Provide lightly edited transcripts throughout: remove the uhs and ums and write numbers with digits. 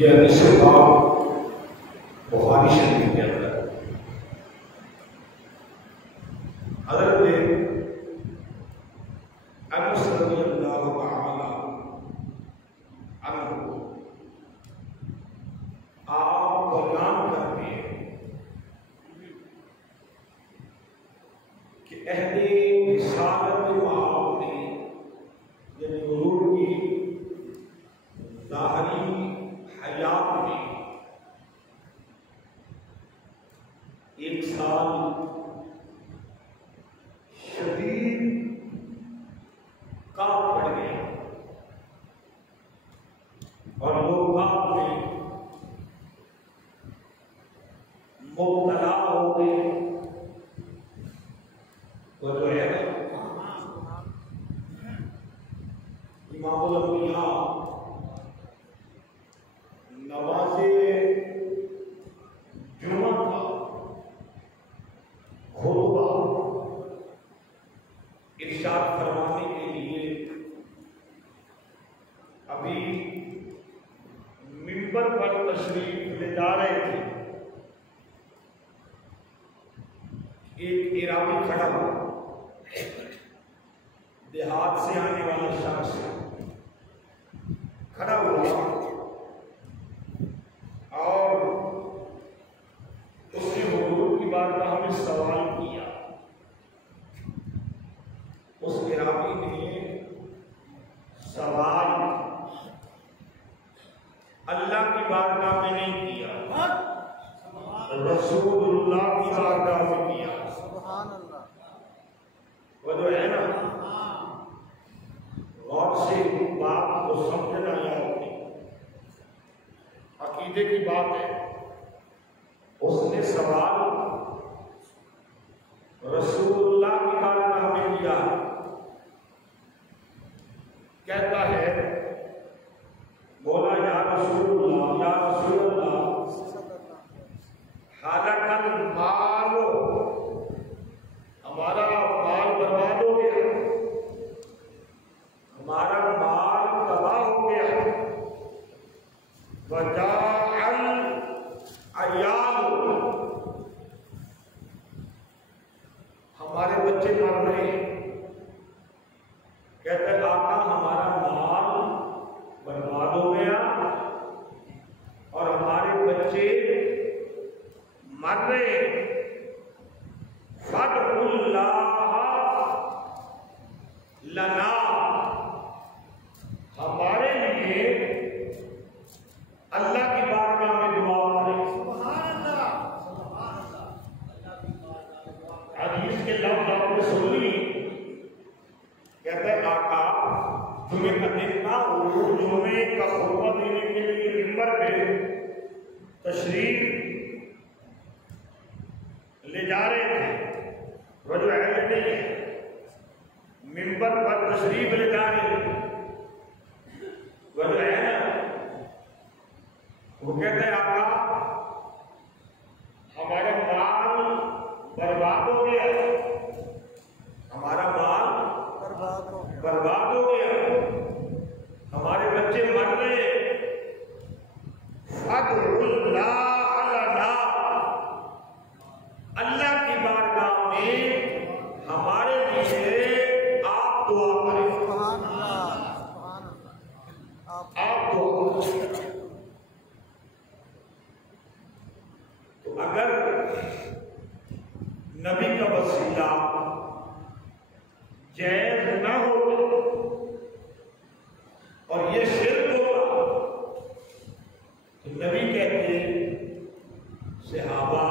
یہ حدیث پاک بخاری شریف کے اندر حضرت انس رضی اللہ تعالی عنہ آپ بیان کرتے ہیں کہ عہد رسالت آپ نے یعنی حضور کی ظاہری حیات میں 1 سال شدید کام پڑ گیا اور لوگ کام میں مبتلا ہو گئے. وہ جو ہے امام الانبیاء نماز جمعہ کا خطبہ ارشاد فرمانے کے لیے ابھی منبر پر تشریف لے جا رہے تھے. ایک عراقی کھڑا ہوا، دیہات سے آنے والا شخص کھڑا ہوا اور اس نے حضور کی بارگاہ میں سوال کیا. اس عراقی نے سوال اللہ کی بارگاہ میں نہیں کیا، رسول اللہ کی بارگاہ میں کیا. وہ جو ہے نا غور سے بات کو سمجھنا یا عقیدے کی بات ہے. اس نے سوال رسول اللہ کی بارگاہ میں کیا. کہتا ہے بولا یا رسول اللہ یا رسول اللہ حالک المال، ہمارا مال برباد ہو گیا، ہمارا مال تباہ ہو گیا. وجاء العیال، ہمارے بچے مر رہے ہیں. کہتے ہیں آقا ہمارا مال برباد ہو گیا اور ہمارے بچے مر رہے ہیں. فَادْعُوا اللَّهَ لَنَا، ہمارے لیے اللہ کی بارگاہ میں دعا کریں. حدیث کے لفظ آپ نے سن لی. کہتا ہے آقا جمعے کا دن تھا، جمعے کا خطبہ دینے کے لیے منبر پہ تشریف لے جا رہے تھے. وجہ ہے نہیں ہے، منبر پر تشریف لے جا رہے تھے. وجہ ہے نا، وہ کہتے ہیں آقا ہمارا مال برباد ہو گیا، ہمارا مال برباد ہو گیا، ہمارے بچے مر گئے. فَادْعُوا اللَّهَ لَنَا، اللہ کی بارگاہ میں ہمارے لیے آپ دعا کریں. آپ دعا کریں. تو اگر نبی کا وسیلہ جائز نہ ہو اور یہ شرک ہوگا تو نبی کہتے صحابہ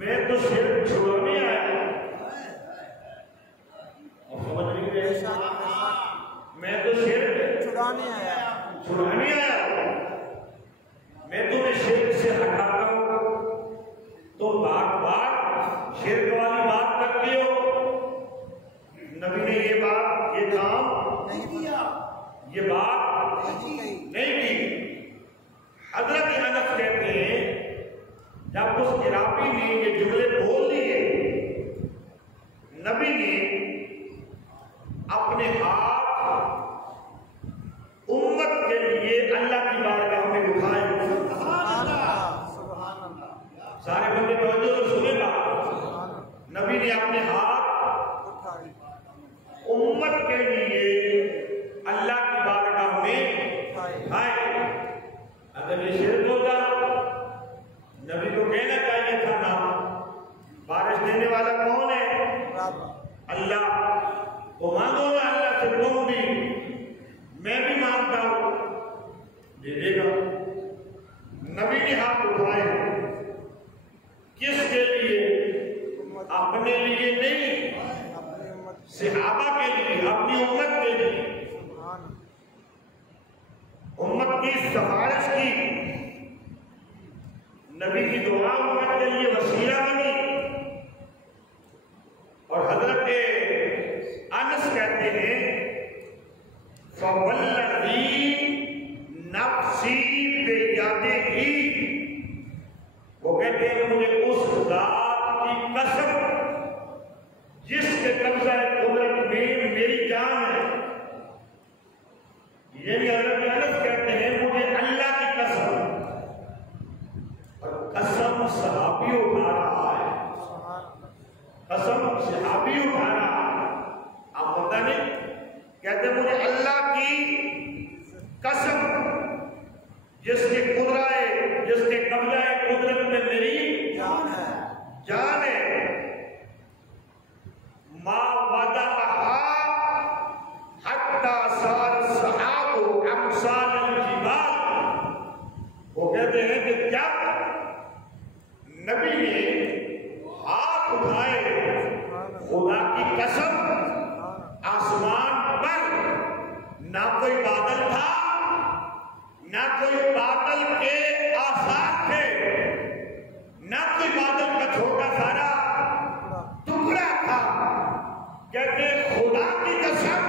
میں تو شرک چھڑانے آیا. اور سمجھ نہیں رہے، میں تو شرک چھڑانے آیا. میں تمہیں شرک سے ہٹاتا ہوں تو بار بار شرک والی بات کرتے ہو. نبی نے یہ بات، یہ کام نہیں کیا، یہ بات نہیں کی. حضرت انس کہتے ہیں جب اس عراقی نے یہ جملے بول دیے، نبی نے اپنے ہاتھ امت کے لیے اللہ کی بات اللہ کو مانگو نا، اللہ سے تم بھی، میں بھی مانگتا ہوں، دے دے گا۔ نبی نے ہاتھ اٹھائے، کس کے لیے؟ اپنے لیے نہیں، صحابہ کے لیے، اپنی امت کے لیے، امت کی سفارش کی۔ نبی کی دعا امت کے لیے وسیلہ بنی۔ اور حضرت انس کہتے ہیں فوالذی نفسی بیدہ، وہ کہتے ہیں مجھے اس ذات کی قسم جس کے قبضہ قدرت میں میری جان ہے، یعنی حضرت انس کہتے ہیں مجھے اللہ کی قسم، اور قسم صحابی اٹھا رہا ہے، قسم صحابی اٹھا رہا ہے، آپ پتہ نہیں، کہتے ہیں مجھے اللہ کی قسم جس کے قدرت، جس کے قبضہ قدرت میں میری جان ہے، ما وضعها حتى صار السحاب امثال الجبال۔ وہ کہتے ہیں کہ جب نبی نے ہاتھ اٹھائے، خدا کی قسم آسمان پر نہ کوئی بادل تھا، نہ کوئی بادل کے آثار تھے، نہ کوئی بادل کا چھوٹا سارا ٹکڑا تھا، کہتے خدا کی قسم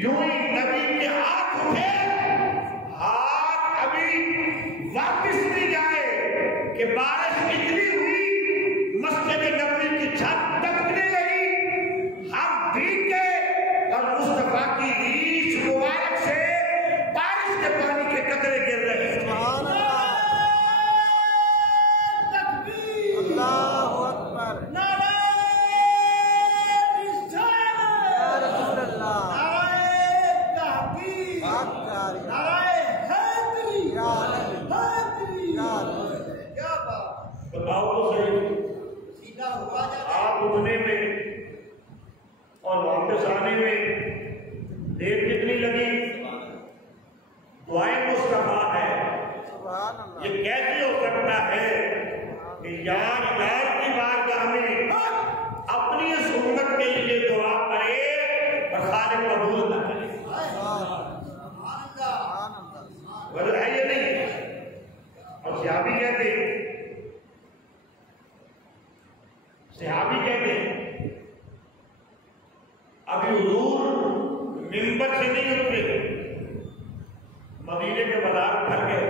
یوں ہی نبی کے ہاتھ اٹھے، ہاتھ ابھی واپس نہیں جائے کہ بارش اتنی ہوئی مسجد نبوی کی چھت ٹپکنے لگی، ہم بھیگ گئے اور مصطفیٰ کی ریچھ مبارک سے بارش کے پانی کے قطرے گر رہے۔ سبحان اللہ، تکبیر، اللہ اکبر، نعرہ رسالت، یا رسول اللہ، نعرہ تحقیق، حق جاری، نعرہ حیدری، یا علی، حیدری، یا علی۔ کیا بات، بتاؤ تو صحیح، سیدھا ہوا جاتا ہے۔ آپ اٹھنے میں اور واپس آنے میں دیر کتنی لگی؟ دعائیں مصطفیٰ ہے، سبحان اللہ، یہ کیسے ہو سکتا ہے کہ یار کی بارگاہ میں اپنی اس امت کے لیے دعا کرے اور خالق قبول نہ کرے؟ سبحان اللہ، سبحان اللہ، غلط ہے یہ نہیں؟ اور صحابی کہتے ابھی حضور منبر سے نہیں اٹھتے، مدینے کے بازار بھر گئے،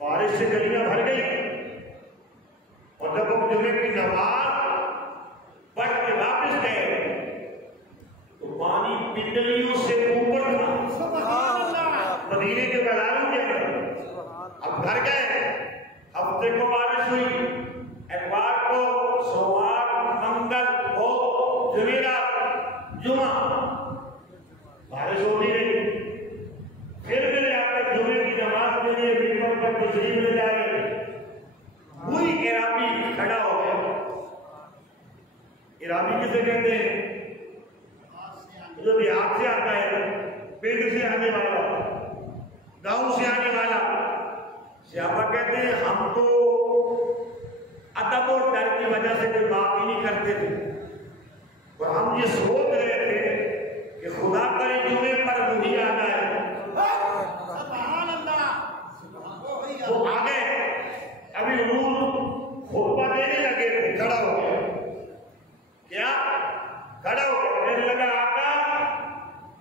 بارش سے گلیاں بھر گئی، اور جب وہ جمعے کی نماز پڑھ کے واپس گئے تو پانی پنڈلیوں سے اوپر تھا سبحان اللہ، مدینے کے بازاروں کے اندر۔ اب گھر گئے، ہفتے کو بارش ہوئی، اتوار کو، سوموار، منگل کو، جمعرات، جمعہ بارش ہو نہیں رہی، پھر میرے آ کر جمعے کی نماز کے لیے منبر پر تشریف لے جا رہے، وہی عرابی کھڑا ہو گیا۔ عرابی کسے کہتے ہیں؟ جو دیہات سے آتا ہے، پنڈ سے آنے والا، گاؤں سے آنے والا۔ صحابہ کہتے ہیں ہم تو ادب اور ڈر کی وجہ سے کوئی بات ہی نہیں کرتے تھے، اور ہم یہ سوچ رہے تھے کہ خدا کرے جمعے پر وہی آ جائے۔ سبحان اللہ، وہ آ گئے، ابھی حضور خطبہ دینے لگے تھے، کھڑا ہو گیا۔ کیا کھڑا ہو گیا؟ کہنے لگا آقا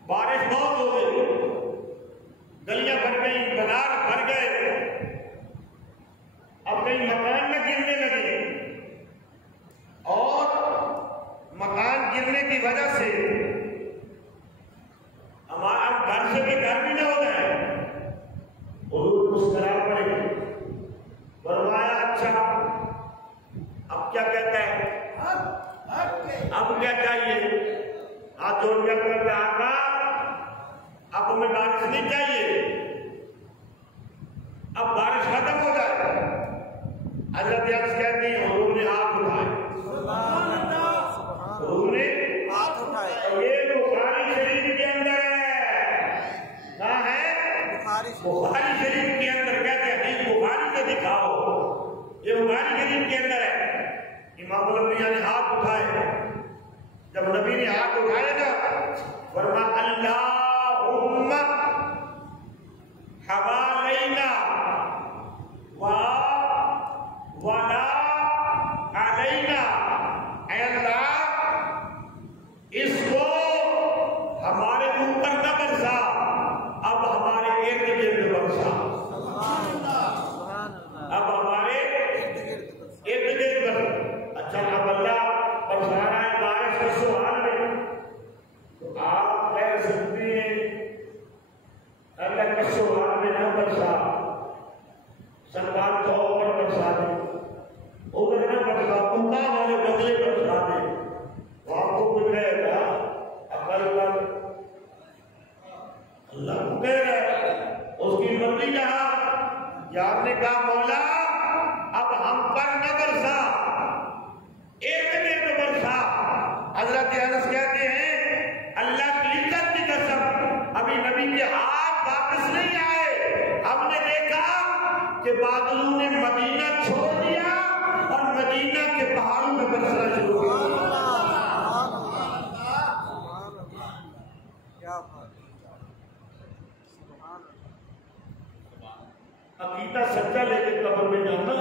بارش بہت ہو گئی، گلیاں بھر گئی، بازار بھر گئے، اب کہیں مکان نہ گرنے لگے، اور مکان گرنے کی وجہ سے ہمارا گھر سے بھی گھر بھی نہ ہو جائے۔ حضور مسکرا پڑے، فرمایا اچھا اب کیا کہتا ہے؟ اب کیا چاہیے؟ ہاتھ جوڑ کر کہتا ہے آقا اب ہمیں بارش نہیں چاہیے، اب بارش ختم ہو جائے۔ حضرت انس کہتے ہیں حضور نے ہاتھ اٹھائے، سبحان اللہ، بخاری شریف کے اندر کہتے ہیں حدیث بخاری سے دکھاؤ، یہ بخاری شریف کے اندر ہے۔ امام الانبیاء نے ہاتھ اٹھائے، جب نبی نے ہاتھ اٹھائے نا فرمایا اللہم حوالینا ولا علینا، اے اللہ اس کو ہمارے اوپر نہ برسا، اب ہمارے ارد گرد برسا، اب ہمارے ارد گرد برسا۔ اچھا اب اللہ برسا رہا ہے بارش کے سوال میں، تو آپ کہہ سکتے ہیں اللہ کے سوال میں نہ برسا، سرکار تو اوپر برسا دے، ادھر نہ برسا، پوکا والے بدلے برسا دے۔ وہ آپ کو کوئی کہے گا عقل پر اللہ کو کہہ رہا ہے، اس کی مرضی جہاں یار نے کہا مولا اب ہم پر نہ برسا، ارد گرد برسا۔ حضرت انس کہتے ہیں اللہ کی عزت کی قسم ابھی نبی کے ہاتھ واپس نہیں آئے، ہم نے دیکھا کہ بادلوں نے مدینہ چھوڑ دیا اور مدینہ کے پہاڑوں میں برسنا شروع ہو گیا۔ عقیدہ سچا لے کے قبر میں جانا،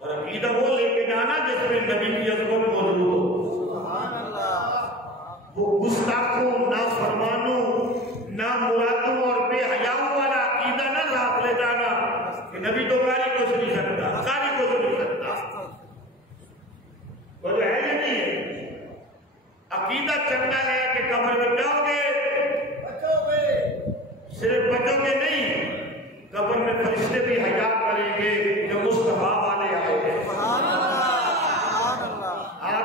اور عقیدہ وہ لے کے جانا جس میں نبی کی عظمت موجود ہو۔ وہ گستاخوں، نافرمانوں، نامرادوں اور بے حیاؤں والا عقیدہ نہ ساتھ لے جانا کہ نبی تو گالی کو سن سکتا، گالی کو سن سکتا، وہ جو ہے یہ نہیں ہے۔ عقیدہ چنگا لے کہ قبر میں جاؤ گے، صرف بچو گے نہیں، قبر میں فرشتے بھی حیا کریں گے،